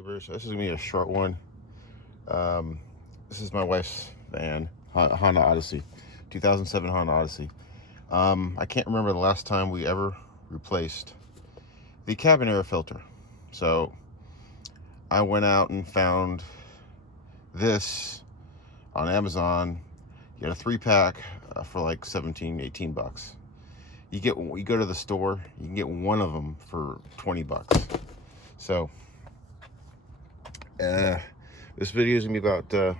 YouTubers. This is gonna be a short one. This is my wife's van, Honda Odyssey, 2007 Honda Odyssey. I can't remember the last time we ever replaced the cabin air filter. So I went out and found this on Amazon. You get a 3-pack for like 17, 18 bucks. You go to the store, you can get one of them for 20 bucks. So this video is gonna be about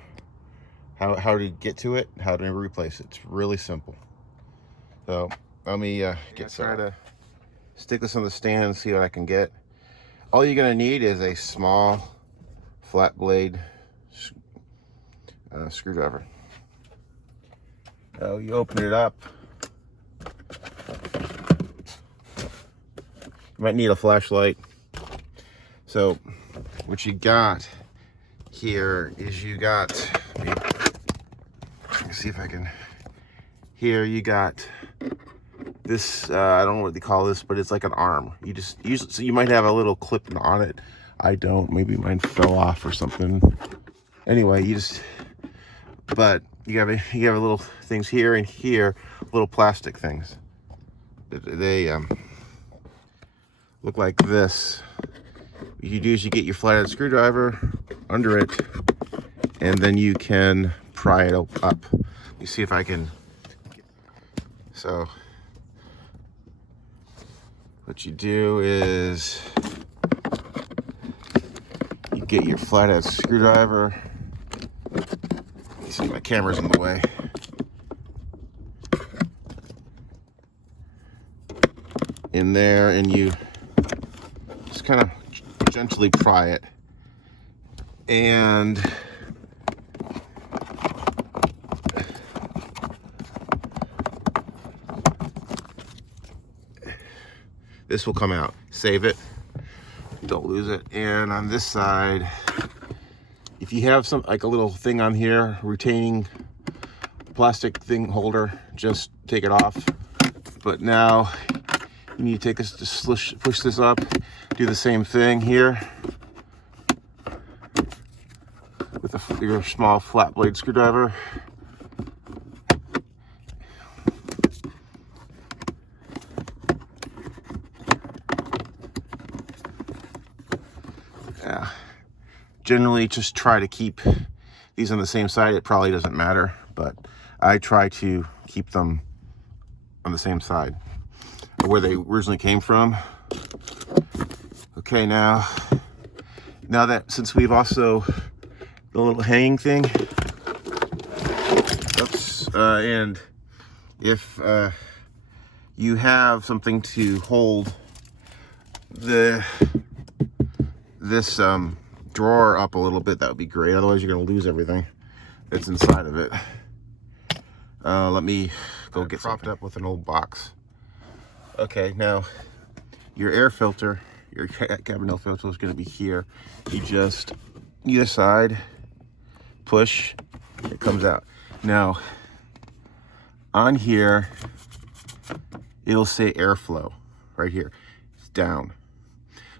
how to get to it, how to replace it. It's really simple. So let me try to stick this on the stand and see what I can get. All you're gonna need is a small flat blade screwdriver. So you open it up. You might need a flashlight. So what you got here is you got, let me see if I can, here you got this, I don't know what they call this, but it's like an arm. You just use it, so you might have a little clip on it. I don't, maybe mine fell off or something. Anyway, but you have a little things here and here, little plastic things. They look like this. What you do is you get your flathead screwdriver under it, and then you can pry it up. Let me see if I can. So what you do is you get your flathead screwdriver. You see my camera's in the way. In there, and you just kind of gently pry it, and this will come out. Save it, don't lose it. And on this side, if you have some, like a little thing on here, retaining plastic thing holder, just take it off. But now you need to take this, just push this up, do the same thing here with your small flat blade screwdriver. Yeah. Generally, just try to keep these on the same side. It probably doesn't matter, but I try to keep them on the same side where they originally came from. Okay, now that, since we've also the little hanging thing, and if you have something to hold this drawer up a little bit, that would be great. Otherwise you're going to lose everything that's inside of it. Let me go get propped up with an old box. Okay, now your air filter, your cabin air filter is going to be here. You just either side push, it comes out. Now on here it'll say airflow right here. It's down,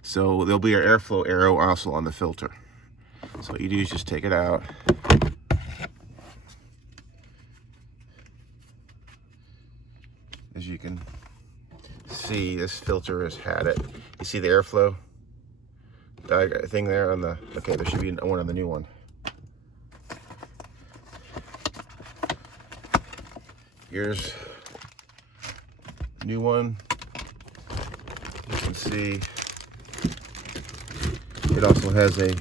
so there'll be an airflow arrow also on the filter. So what you do is just take it out. As you can see, this filter has had it. You see the airflow thing there on the, okay, there should be one on the new one. Here's new one. You can see it also has a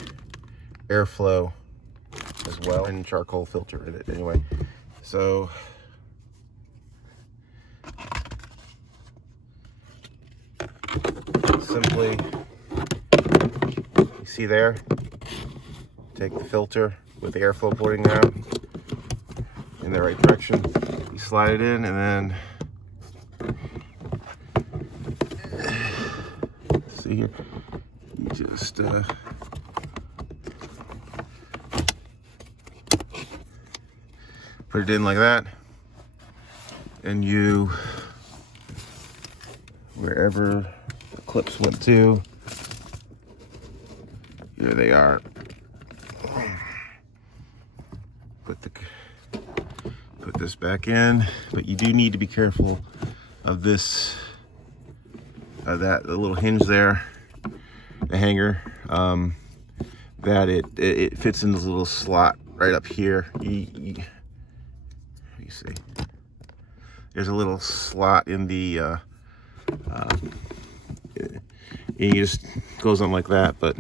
airflow as well, and charcoal filter in it. Anyway, so simply, you see there, take the filter with the airflow pointing out in the right direction, you slide it in, and then see here, you just put it in like that, and you, wherever the clips went to, There they are. Put this back in, but you do need to be careful of this, the little hinge there, the hanger, that it fits in this little slot right up here. You see, there's a little slot in the, it just goes on like that, but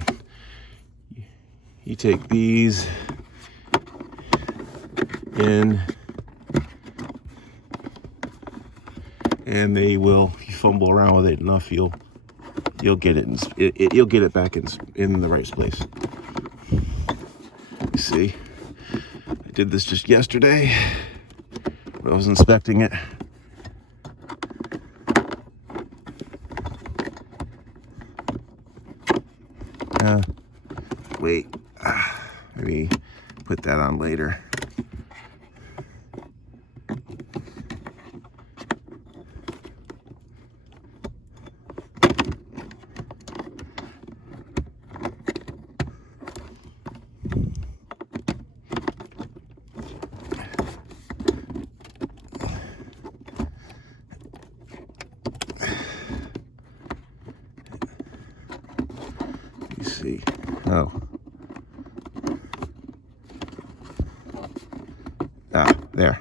you take these in, and they will, if you fumble around with it enough, you'll get it, you'll get it back in the right place. You see, I did this just yesterday when I was inspecting it. Wait, maybe put that on later. You see, oh. There.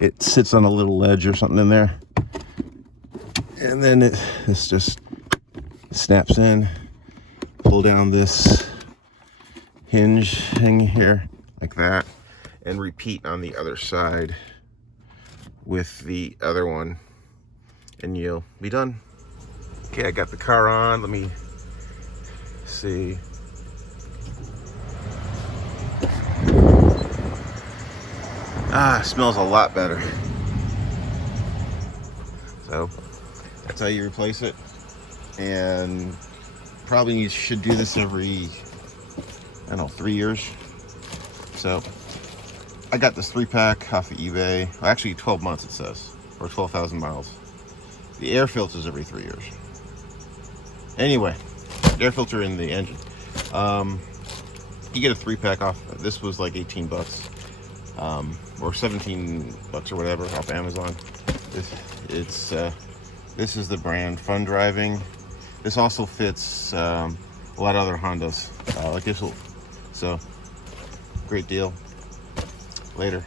It sits on a little ledge or something in there, and then this just snaps in. Pull down this hinge thing here like that, and repeat on the other side with the other one, and you'll be done. Okay, I got the car on. Let me see. It smells a lot better. So that's how you replace it. And probably you should do this every, I don't know, 3 years. So I got this 3-pack off of eBay. Actually 12 months it says, or 12,000 miles. The air filters every 3 years. Anyway, air filter in the engine. You get a 3-pack off. This was like 18 bucks, or 17 bucks or whatever off Amazon. This is the brand Fun Driving. This also fits a lot of other Hondas like this. So great deal. Later.